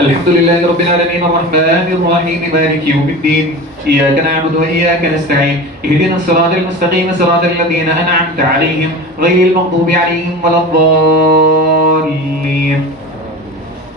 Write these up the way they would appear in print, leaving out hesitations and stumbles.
الحمد لله رب العالمين الرحمن الرحيم مالك يوم الدين إياك نعبد وإياك نستعين اهدنا الصراط المستقيم صراط الذين أنعمت عليهم غير المغضوب عليهم ولا الضالين.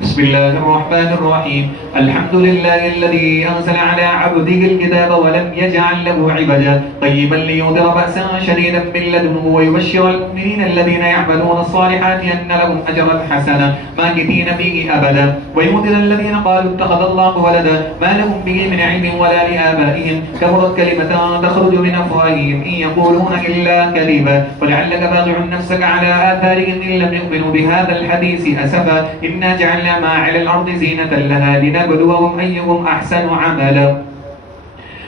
بسم الله الرحمن الرحيم الحمد لله الذي أنزل على عبده الكتاب ولم يجعل له عوجا قيما لينذر بأسا شديدا من لدنه ويبشر المؤمنين الذين يعملون الصالحات أن لهم أجرا حسنا ماكثين فيه أبدا وينذر الذين قالوا اتخذ الله ولدا ما لهم به من علم ولا لآبائهم كبرت كلمة تخرج من أفواههم إن يقولون إلا كذبا ولعلك باغع نفسك على آثارهم إن لم يؤمنوا بهذا الحديث أسفا إنا جعلنا ما على الأرض زينة لها لنبلوهم أيهم أحسن عملا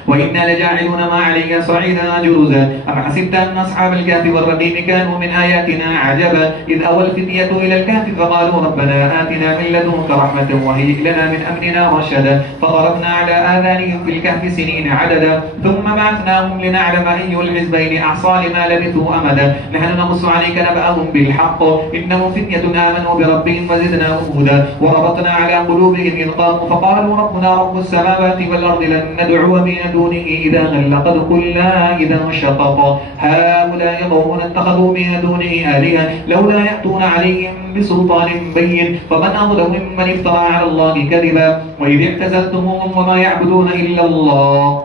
وإنا لجاعلون ما عليها صعيدا جرزا أم حسبت أن أصحاب الكهف والرقيم كانوا من آياتنا عجبا إذ أوى الفتية إلى الكهف فقالوا ربنا آتنا من لدنك رحمة وهيئ لنا من أمرنا رشدا فضربنا على آذانهم في الكهف سنين عددا ثم بعثناهم لنعلم أي الحزبين أحصى لما لبثوا أمدا نحن نقص عليك نبأهم بالحق إنهم فتية آمنوا بربهم وزدناهم هدى وربطنا على قلوبهم إذ قاموا فقالوا ربنا رب السماوات والأرض لن ندعو من دونه إذا لقد قلنا إذا شطط هؤلاء قوم اتخذوا من دونه آلهة لولا يأتون عليهم بسلطان بين فمن أظلم ممن افترى على الله كذبا وإذ اعتزلتموهم وما يعبدون إلا الله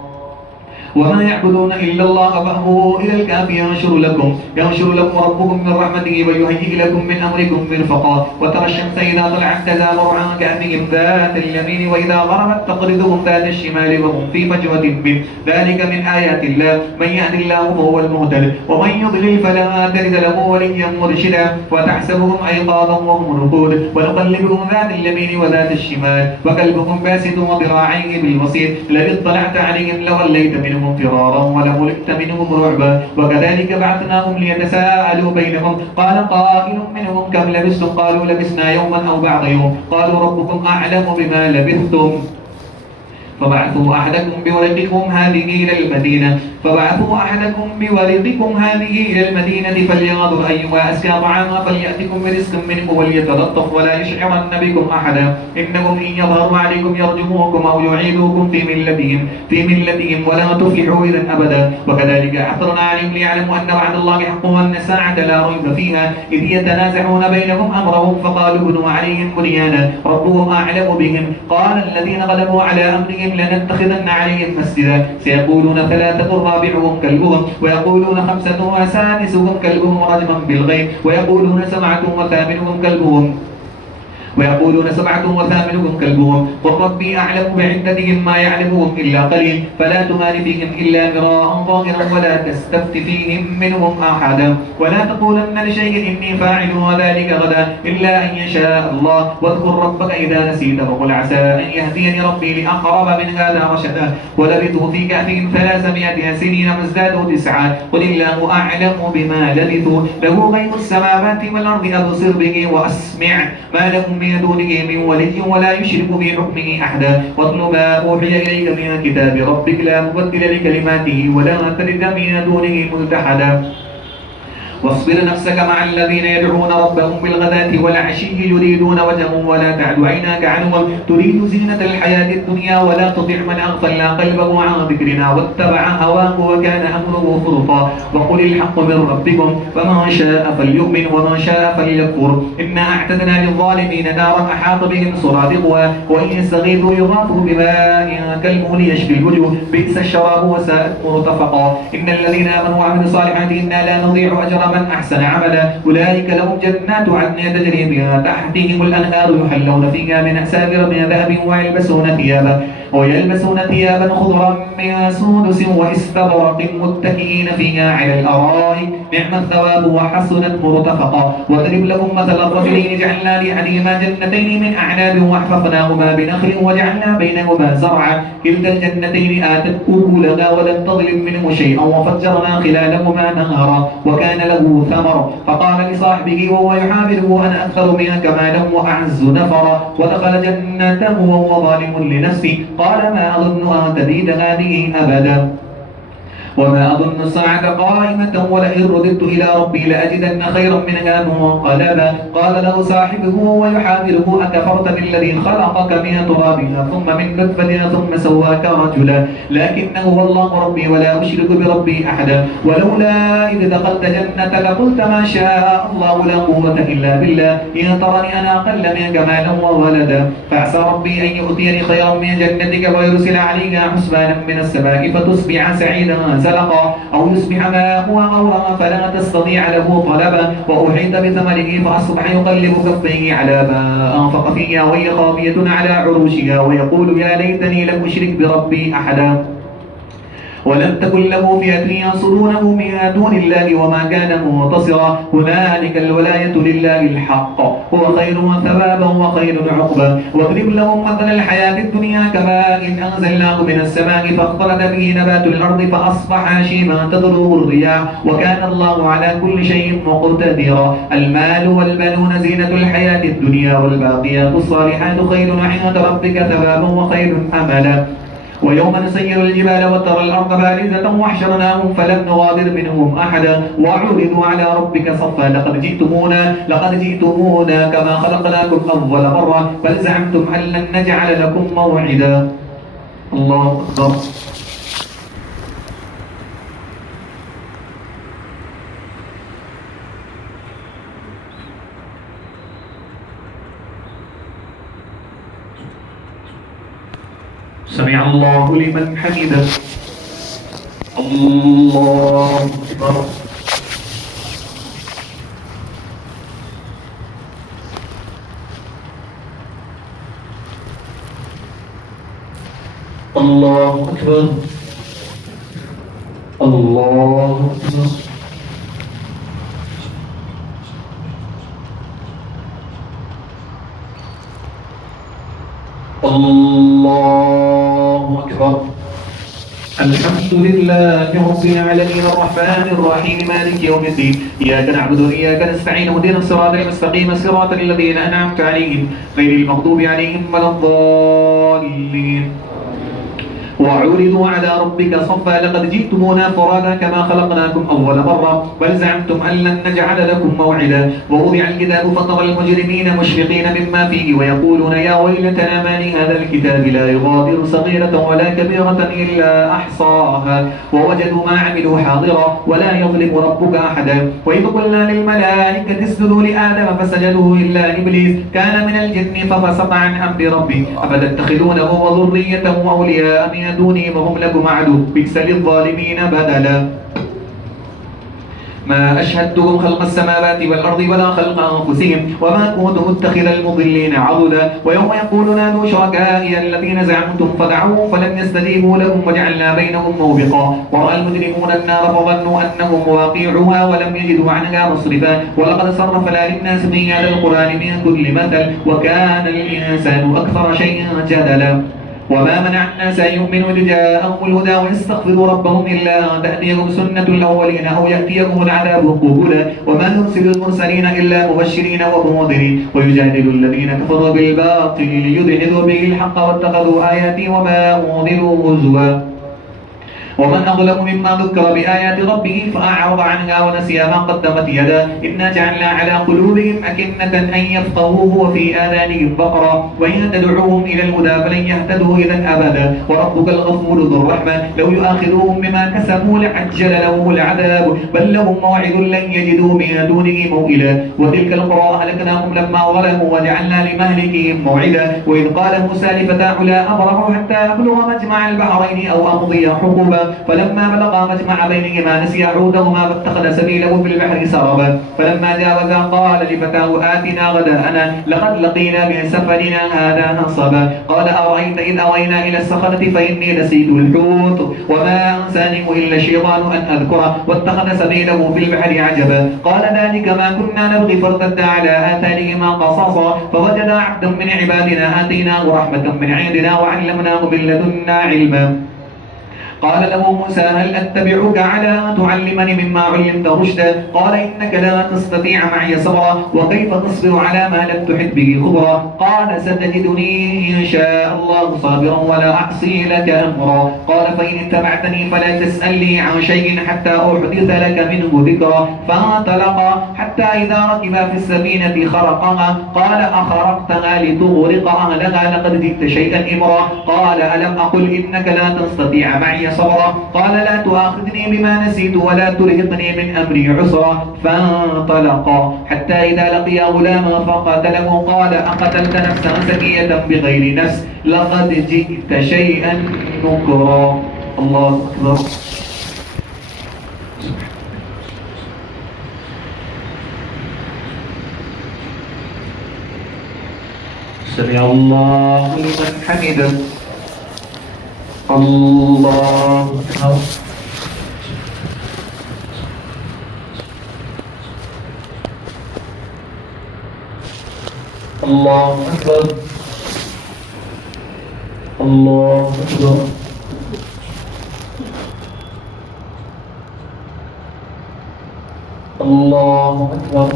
فأووا إلى الكهف ينشر لكم ربكم من رحمته ويهيئ لكم من أمركم مرفقا وترى الشمس إذا طلعت تزاور عن كهفهم ذات اليمين وإذا غربت تقرضهم ذات الشمال وهم في فجوة منه ذلك من آيات الله من يهد الله فهو المهتد ومن يضلل فلا تجد له وليا مرشدا وتحسبهم أيقاظا وهم رقود ونقلبهم ذات اليمين وذات الشمال وكلبهم باسط ذراعيه بالوسيط لئن اطلعت عليهم لوليت منهم فرارا ولملئت منهم رعبا وكذلك بعثناهم ليتساءلوا بينهم قال قائل منهم كم لبثتم قالوا لبثنا يوما أو بعض يوم قالوا ربكم أعلم بما لبثتم فبعثوا أحدكم بورقكم هذه إلى المدينة فلينظر أيها أزكى طعاما فليأتكم برزق منه وليتلطف ولا يشعرن بكم أحدا إنكم إن يظهروا عليكم يرجموكم أو يعيدوكم في ملتهم ولا تفلحوا إذا أبدا وكذلك أحضرنا عليهم ليعلموا أن وعد الله حق وأن الساعة لا ريب فيها إذ يتنازعون بينهم أمرهم فقالوا بنوا عليهم بنيانا ربهم أعلم بهم قال الذين غلبوا على أمرهم لنتخذن عليهم مسجدا سيقولون ثلاثة رابعهم كلبهم ويقولون خمسة وسادسهم كلبهم رجما بالغيب ويقولون سبعة وثامنهم كلبهم قل ربي أعلم بعدتهم ما يعلمهم إلا قليل فلا تمار فيهم إلا مراء ظاهرا ولا تستفت فيهم منهم أحدا ولا تقولن لشيء إني فاعل ذلك غدا إلا أن يشاء الله واذكر ربك إذا نسيت وقل عسى أن يهديني ربي لأقرب من هذا رشدا ولبثوا في كهفهم 300 سنين ما ازدادوا 9 قل الله أعلم بما لبثوا له غيب السماوات والأرض أبصر به وأسمع ما لهم من دونه من ولي ولا يشرك في حكمه أحدا واتل ما أوحي إليك من كتاب ربك لا مبدل لكلماته ولا تجد من دونه ملتحدا واصبر نفسك مع الذين يدعون ربهم بالغداة والعشي يريدون وجهه ولا تعد عيناك عنهم تريد زينة الحياة الدنيا ولا تطع من أغفلنا قلبه عن ذكرنا واتبع هواه وكان أمره فرطا وقل الحق من ربكم فمن شاء فليؤمن ومن شاء فليكفر إنا أعتدنا للظالمين نارا أحاط بهم سرادقها وإن يستغيثوا يغاثوا بماء كالمهل يشفي الوجوه بئس الشراب وساءت مرتفقا إن الذين آمنوا وعملوا الصالحات إنا لا نضيع أجر من أحسن عملا أولئك لهم جنات عدن تجري من تحتهم الأنهار يحلون فيها من أساور من ذهب ويلبسون ثيابا خضرا من سندس واستبرق متكئين فيها على الأرائك نعم الثواب وحسنت مرتفقا واضرب لهم مثل الرجلين جعلنا لأحدهما جنتين من أعناب وحفظناهما بنخل وجعلنا بينهما زرعا كلتا الجنتين آتت أكلها ولم تظلم منه شيئا وفجرنا خلالهما نهرا وكان له ثمر فقال لصاحبه وهو يحاوره أنا أكثر منك مالا وأعز نفرا ودخل جنته وهو ظالم لنفسه قال ما أظن أن تبيد هذه أبدا وما أظن الساعة قائمة ولئن رددت إلى ربي لأجدن خيرا منها منقلبا. قال له صاحبه ويحاوره أكفرت بالذي خلقك من تراب ثم من نطفة ثم سواك رجلا لكنه هو الله ربي ولا أشرك بربي أحدا. ولولا إذ دخلت جنة لقلت ما شاء الله لا قوة إلا بالله إن ترني أنا أقل منك مالا وولدا فعسى ربي أن يؤتيني خيرا من جنتك ويرسل عليها حسبانا من السماء فتصبح سعيدا زلقا أو يصبح ماؤها غورا فلا تستطيع له طلبا وأحيط بثمره فأصبح يقلب كفيه على ما أنفق فيها وهي خاوية على عروشها ويقول يا ليتني لم أشرك بربي أحدا ولم تكن له فئة ينصرونه من دون الله وما كان منتصرا. هنالك الولاية لله الحق هو خير ثوابا وخير عقبا. واضرب لهم مثل الحياة الدنيا كماء إن أنزلناه من السماء فاختلط به نبات الأرض فأصبح هشيما تذروه الرياح وكان الله على كل شيء مقتدرا. المال والبنون زينة الحياة الدنيا والباقيات الصالحات خير عند ربك ثوابا وخير أملا. ويوم نسير الجبال وترى الأرض بارزة وحشرناهم فلم نغادر منهم أحدا وعرضوا على ربك صفا لقد جئتمونا كما خلقناكم أول مرة بل زعمتم أن لن نجعل لكم موعدا. الله أكبر. سمع الله لمن حمده. الله أكبر. الله أكبر. الله أكبر. الله أكبر. الحمد لله رب العالمين الرحمن الرحيم مالك يوم الدين إياك نعبد وإياك نستعين اهدنا الصراط المستقيم صراط الذين أنعمت عليهم غير المغضوب عليهم ولا الضالين. وعرضوا على ربك صفا لقد جئتمونا فرادا كما خلقناكم أول مرة بل زعمتم أن لن نجعل لكم موعدا. ووضع الكتاب فترى المجرمين مشفقين مما فيه ويقولون يا ويلتنا ما لهذا الكتاب لا يغادر صغيرة ولا كبيرة إلا أحصاها ووجدوا ما عملوا حاضرا ولا يظلم ربك أحدا. وإذ قلنا للملائكة اسجدوا لآدم فسجدوا إلا إبليس كان من الجن ففسق عن أمر ربه أفتتخذونه وذريته أولياء من دوني وهم لكم عدو بئس للظالمين بدلا. ما أشهدتهم خلق السماوات والأرض ولا خلق أنفسهم وما كنت متخذ المضلين عضدا. ويوم يقول نادوا شركائي الذين زعمتم فدعوهم فلم يستجيبوا لهم وجعلنا بينهم موبقا. ورأى المجرمون النار فظنوا أنهم مواقعها ولم يجدوا عنها مصرفا. ولقد صرفنا للناس في هذا القرآن من كل مثل وكان الإنسان أكثر شيء جدلا. وما منع الناس أن يؤمنوا إذ جاءهم الهدى ويستغفروا ربهم إلا أن تأتيهم سنة الأولين أو يأتيهم العذاب قبلا. وما نرسل المرسلين إلا مبشرين ومنذرين ويجادل الذين كفروا بالباطل ليدحضوا به الحق واتخذوا آياتي وما أنذروا هزوا. ومن أظلم مما ذكر بآيات ربه فأعرض عنها ونسي ما قدمت يداه إنا جعلنا على قلوبهم أكنة أن يفقهوه وفي آذانهم وقرا وإن تدعوهم إلى الهدى فلن يهتدوا إذا أبدا. وربك الغفور ذو الرحمة لو يؤاخذوهم بما كسبوا لعجل لهم العذاب بل لهم موعد لن يجدوا من دونه موئلا. وتلك القرى أهلكناهم لما ظلموا وجعلنا لمهلكهم موعدا. وإذ قال موسى لفتاه لا أبرح حتى أبلغ مجمع البحرين أو أمضي حقوبا فلما بلغا مجمع بينهما نسيا حوتهما فاتخذ سبيله في البحر سربا. فلما جاوزا قال لفتاه آتنا غداءنا لقد لقينا من سفرنا هذا نصبا. قال أرأيت إذ أوينا إلى الصخرة فإني نسيت الحوت وما أنسانيه إلا الشيطان أن أذكره واتخذ سبيله في البحر عجبا. قال ذلك ما كنا نبغي فارتدا على آثارهما قصصا فوجدا عبدا من عبادنا آتيناه رحمة من عندنا وعلمناه من لدنا علما. قال له موسى هل أتبعك على أن تعلمني مما علمت رشدا قال إنك لا تستطيع معي صبرا وكيف تصبر على ما لم تحط به خبرا قال ستجدني إن شاء الله صابرا ولا أعصي لك أمرا قال فإن اتبعتني فلا تسألني عن شيء حتى أحدث لك منه ذكرا فانطلقا حتى إذا ركبا في السفينة خرقها قال أخرقتها لتغرق أهلها لقد جئت شيئا إمرا قال ألم أقل إنك لا تستطيع معي صبرا قال لا تؤاخذني بما نسيت ولا ترهقني من أمري عسرا فانطلقا حتى إذا لقيا غلاما فقتله قال أقتلت نفسا زكية بغير نفس لقد جئت شيئا نكرا. الله أكبر. سمع الله لمن حمده. الله أكبر. الله أكبر. الله أكبر. الله أكبر.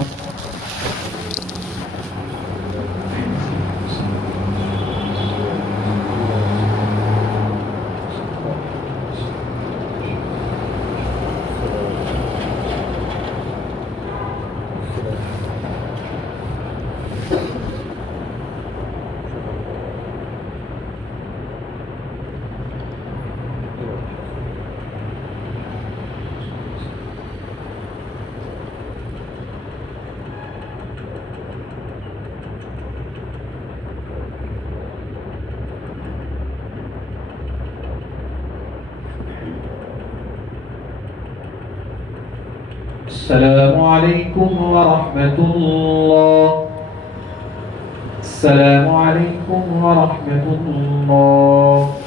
السلام عليكم ورحمة الله. السلام عليكم ورحمة الله.